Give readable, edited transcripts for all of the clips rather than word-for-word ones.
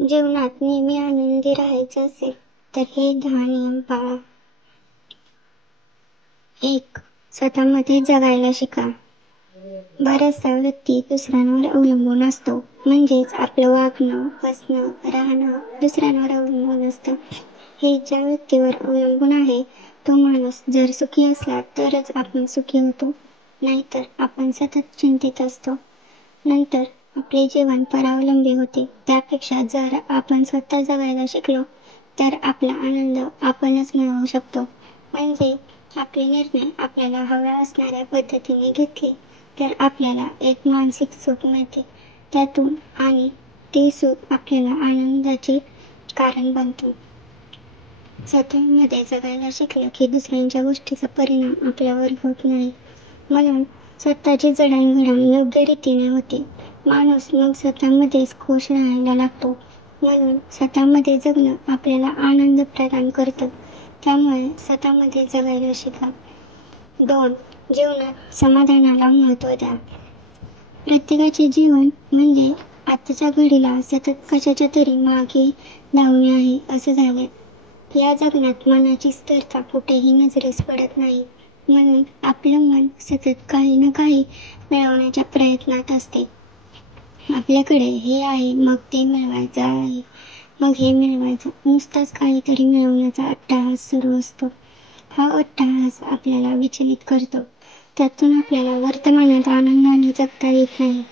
जीवनात नेहमी आनंदी राहायचं असेल तर हे 10 नियम पाळा. 1. स्वतःमध्ये जगायला शिका. बऱ्याचदा व्यक्ती दुसऱ्यांवर अवलंबून असतो. म्हणजेच आपलं वागणं, बसणं, राहणं दुसऱ्यांवर अवलंबून असतं. हे ज्या व्यक्तीवर अवलंबून आहे तो माणूस जर सुखी असला तरच आपण सुखी होतो, नाहीतर आपण सतत चिंतित असतो. नंतर आपले जीवन परावलंबी होते. त्यापेक्षा जर आपण स्वतः जगायला शिकलो तर आपला आनंद आपणच मिळवू शकतो. म्हणजे आपले निर्णय आपल्याला हव्या असणाऱ्या पद्धतीने घेतले तर आपल्याला एक मानसिक सुख मिळते त्यातून, आणि ते सुख आपल्याला आनंदाचे कारण बनते. स्वतःमध्ये जगायला शिकलं की दुसऱ्यांच्या गोष्टीचा परिणाम आपल्यावर होत नाही. म्हणून स्वतःची जडणघडण योग्य रीतीने होते. माणूस मग स्वतःमध्येच खुश राहायला लागतो. म्हणून स्वतःमध्ये जगणं आपल्याला आनंद प्रदान करतं. त्यामुळे स्वतःमध्ये जगायला शिका. 2. जीवनात समाधानाला महत्त्व द्या. प्रत्येकाचे जीवन म्हणजे आताच्या घडीला सतत कशाच्या तरी मागे धावणे आहे असं झालंय. या जगण्यात मनाची स्थिरता कुठेही नजरेस पडत नाही. म्हणून आपलं मन सतत काही ना काही मिळवण्याच्या प्रयत्नात असते. आपल्याकडे हे आहे मग ते मिळवायचं आहे, मग हे मिळवायचं, नुसताच काहीतरी मिळवण्याचा अट्टाहास सुरू असतो. हा अट्टाहास आपल्याला विचलित करतो. त्यातून आपल्याला वर्तमानात आनंदाने जगता येत नाही.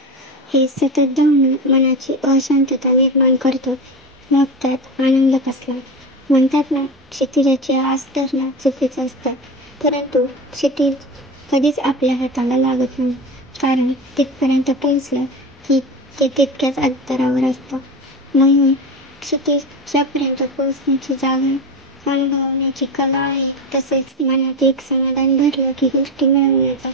हे सतत धावणं मनाची अशांतता निर्माण करतो. मग त्यात आनंद कसला? म्हणतात ना, क्षितिजाची आस धरणं चुकीचं असतं. परंतु क्षितिज कधीच आपल्या हाताला लागत नाही, कारण तिथपर्यंत पोहोचलं की ते तितक्याच अंतरावर असतं. म्हणून क्षितिजापर्यंत पोहोचण्याची जागा अनुभवण्याची कला आहे. तसेच मनात एक समाधान भरलं की गोष्टी मिळवण्याचा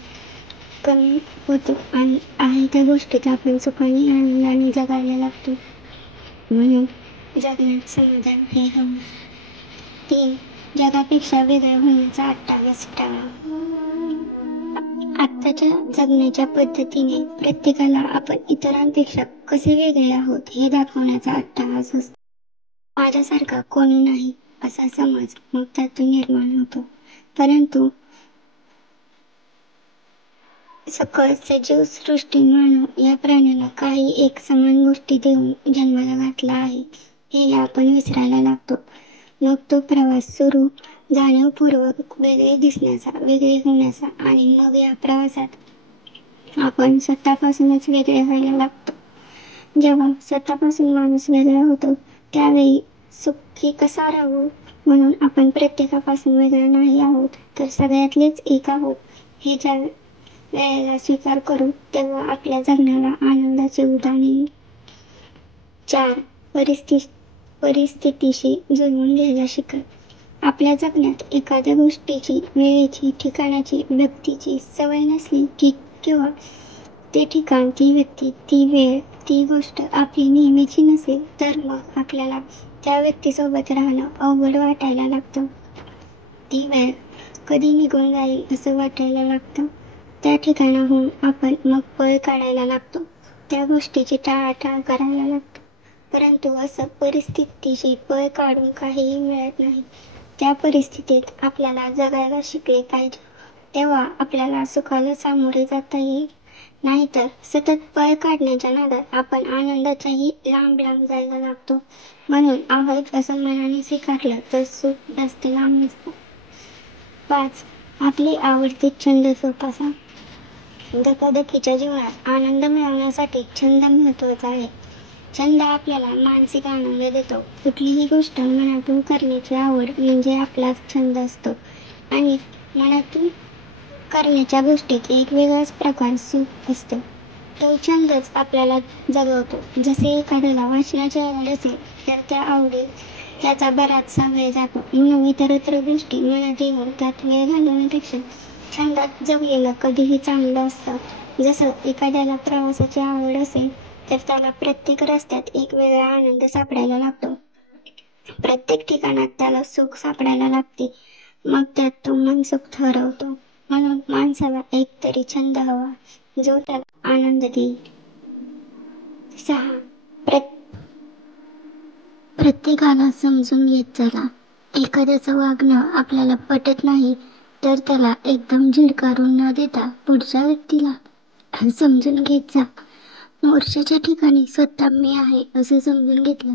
कमी होतो आणि आहे त्या गोष्टीत आपण सुखाने आनंदाने जगायला लागतो. म्हणून जगण्यात समाधान हे हवं. 3. जगापेक्षा वेगळं होण्याचा अट्टाहास टाळा. आत्ताच्या जगण्याच्या पद्धतीने प्रत्येकाला आपण इतरांपेक्षा कसे वेगळे आहोत हे दाखवण्याचा अट्टाहास असतो. माझ्यासारखा कोणी नाही असा समज मग त्यातून निर्माण होतो. परंतु सकळ सजीव सृष्टी मानव या प्राण्याला काही एक समान गोष्टी देऊन जन्माला घातला आहे हे आपण विसरायला लागतो. मग तो प्रवास सुरू जाणीवपूर्वक वेगळे दिसण्याचा, वेगळे होण्याचा, आणि मग या प्रवासात आपण स्वतःपासूनच वेगळे व्हायला लागतो. जेव्हा स्वतःपासून माणूस वेगळा होतो त्यावेळी सुखी कसा राहू म्हणून आपण प्रत्येकापासून वेगळे नाही आहोत तर सगळ्यातलेच एक आहोत हे ज्या वेळेला स्वीकार करू तेव्हा आपल्या जगण्याला आनंदाचे उधाण येईल. 4. परिस्थितीशी जुळवून घ्यायला शिका. आपल्या जगण्यात एखाद्या गोष्टीची, वेळेची, ठिकाणाची, व्यक्तीची सवय नसली की किंवा ते ठिकाण, ती व्यक्ती, ती वेळ, ती गोष्ट आपली नेहमीची नसेल तर मग आपल्याला त्या व्यक्तीसोबत राहणं अवघड वाटायला लागतं. ती वेळ कधी निघून जाईल असं वाटायला लागतं. त्या ठिकाणाहून आपण मग पळ काढायला लागतो. त्या गोष्टीची टाळाटाळ करायला लागतो. परंतु असं परिस्थितीशी पळ काढून काहीही मिळत नाही. त्या परिस्थितीत आपल्याला जगायला शिकले पाहिजे. तेव्हा आपल्याला सुखाला सामोरे जाता येईल. नाहीतर सतत पळ काढण्याच्या नादात आपण आनंदाच्याही लांब लांब जायला लागतो. म्हणून आहोत असं मनाने स्वीकारलं तर सुख जास्त लांब नसतं. 5. आपले आवडते छंद जोपासा. धकाधकीच्या जीवनात आनंद मिळवण्यासाठी छंद महत्त्वाचा आहे. छंद आपल्याला मानसिक आनंद देतो. कुठलीही गोष्ट मनातून करण्याची आवड म्हणजे आपलाच छंद असतो आणि मनातून करण्याच्या गोष्टीत एक वेगळाच प्रकार सुख असतं. तो छंदच आपल्याला जगवतो. जसे एखाद्याला वाचनाची आवड असेल तर त्या आवडीत त्याचा बराचसा वेळ जातो. म्हणून इतरत्र गोष्टी मनात येऊन त्यात वेळ घालवण्यापेक्षा छंदात जगलेलं कधीही चांगलं असतं. जसं एखाद्याला प्रवासाची आवड असेल तर त्याला प्रत्येक रस्त्यात एक वेगळा आनंद सापडायला लागतो. प्रत्येक ठिकाणात त्याला सुख सापडायला लागते. मग त्यात तो मनसोक्त हरवतो. म्हणून माणसाला एक तरी छंद हवा जो त्याला आनंद देईल. 6. प्रत्येकाला समजून घेत चला. एखाद्याचं वागणं आपल्याला पटत नाही तर त्याला एकदम झिडकारून न देता पुढच्या व्यक्तीला समजून घेत जा. मोर्चाच्या ठिकाणी स्वतः मी आहे असं समजून घेतलं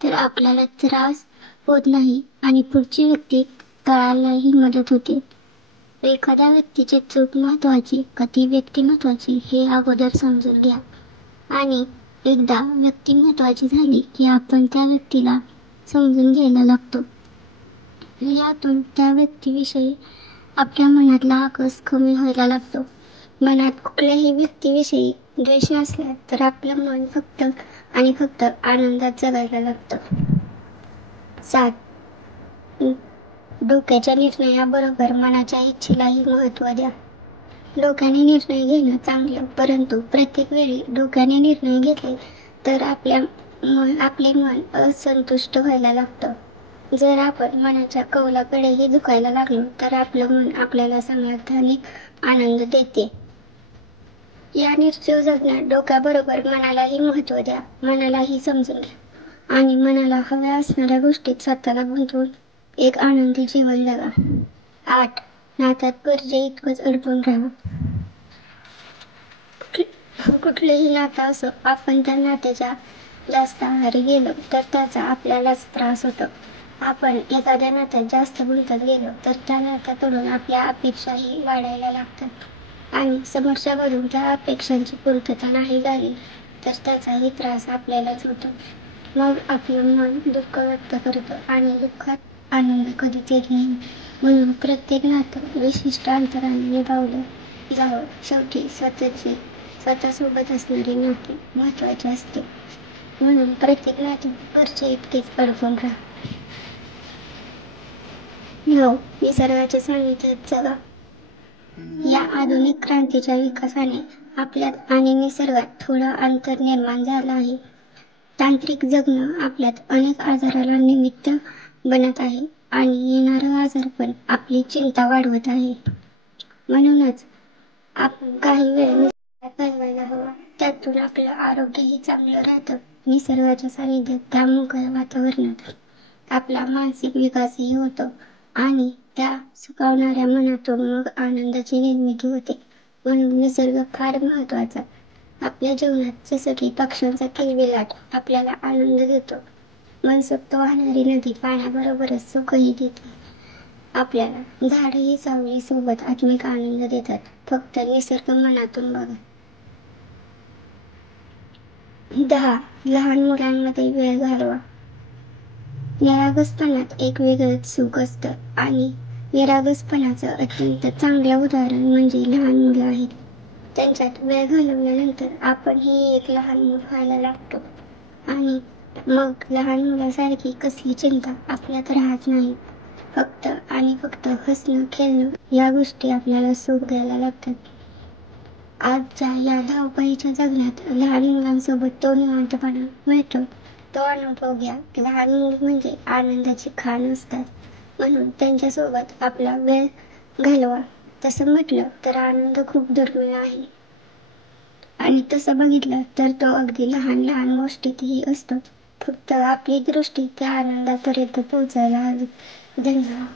तर आपल्याला त्रास होत नाही आणि पुढची व्यक्ती कळायलाही मदत होते. एखाद्या व्यक्तीची चूक महत्वाची का ती व्यक्ती महत्वाची हे अगोदर समजून घ्या आणि एकदा व्यक्ती महत्वाची झाली की आपण त्या व्यक्तीला समजून घ्यायला लागतो. यातून त्या व्यक्तीविषयी आपल्या मनातला आकस कमी व्हायला लागतो. मनात कुठल्याही व्यक्तीविषयी द्वेष नसला तर आपलं मन फक्त आणि फक्त आनंदात जगायला लागतं. 7. डोक्याच्या निर्णयाबरोबर मनाच्या इच्छेलाही महत्त्व द्या. डोक्याने निर्णय घेणं चांगलं, परंतु प्रत्येक वेळी डोक्याने निर्णय घेतले तर आपले मन असंतुष्ट व्हायला लागतं. जर आपण मनाच्या कौलाकडेही झुकायला लागलो तर आपलं मन आपल्याला समाधानी आनंद देते. या निर्जीव जगण्यात डोक्याबरोबर मनालाही महत्त्व द्या. मनालाही समजून घ्या आणि मनाला हव्या असणाऱ्या गोष्टीत स्वतःला गुंतवून एक आनंदी जीवन जगा. 8. नात्यात गरजे इतकंच अडकून राहा. कुठलेही नातं असो, आपण त्या नात्याच्या जास्त आहारी गेलो तर त्याचा आपल्यालाच त्रास होतो. आपण एखाद्या नात्यात जास्त गुंतत गेलो तर त्या नात्याकडून आपल्या अपेक्षाही वाढायला लागतात आणि समोरच्याकडून त्या अपेक्षांची पूर्तता नाही झाली तर त्याचाही त्रास आपल्यालाच होतो. मग आपलं मन दुःख व्यक्त करतं आणि दुःखात आनंद कधीच येत नाही. म्हणून प्रत्येक नातं विशिष्ट अंतराने निभावलं जावं. शेवटी स्वतःसोबत असणारे नाते महत्त्वाचे असते. म्हणून प्रत्येक नात्यात घरचे इतकेच अडकून राहा. 9. निसर्गाच्या सानिध्यात जगा. या आधुनिक क्रांतीच्या विकासाने आपल्यात आणि निसर्गात थोडं अंतर निर्माण झालं आहे. तांत्रिक जगणं आपल्यात अनेक आजाराला निमित्त बनत आहे आणि येणारं आजारपण आपली चिंता वाढवत आहे. म्हणूनच आपण काही वेळ निसर्गात घालवायला हवा. त्यातून आपलं आरोग्यही चांगलं राहतं. निसर्गाच्या सानिध्यात त्या मोकळ्या वातावरणात आपला मानसिक विकासही होतो आणि त्या सुखावणाऱ्या मनातून मग आनंदाची निर्मिती होते. म्हणून निसर्ग फार महत्त्वाचा. आपल्या जीवनात जसं की पक्ष्यांचा किलबिलाट आपल्याला आनंद देतो, मनसोक्त वाहणारी नदी पाण्याबरोबरच सुखही देते. आपल्याला झाडंही सावली सोबत आत्मिक आनंद देतात. फक्त निसर्ग मनातून बघा. 10. लहान मुलांमध्ये वेळ घालवा. निरागसपणात एक वेगळंच सुख असतं आणि निरागसपणाचं अत्यंत चांगलं उदाहरण म्हणजे लहान मुलं आहेत. त्यांच्यात वेळ घालवल्यानंतर आपणही एक लहान मूल व्हायला लागतो आणि मग लहान मुलासारखी कसली चिंता आपल्यात राहत नाही. फक्त आणि फक्त हसणं खेळणं या गोष्टी आपल्याला सुख द्यायला लागतात. आजच्या या धावपळीच्या जगण्यात लहान मुलांसोबत तो निवांतपणा मिळतो तो अनुभव घ्या. लहान मुलं म्हणजे आनंदाची खाण असतात. म्हणून त्यांच्यासोबत आपला वेळ घालवा. तसं म्हटलं तर आनंद खूप दुर्मिळ आहे आणि तसं बघितलं तर तो अगदी लहान लहान गोष्टीतही असतो. फक्त आपली दृष्टी त्या आनंदापर्यंत पोहोचायला हवी. धन्यवाद.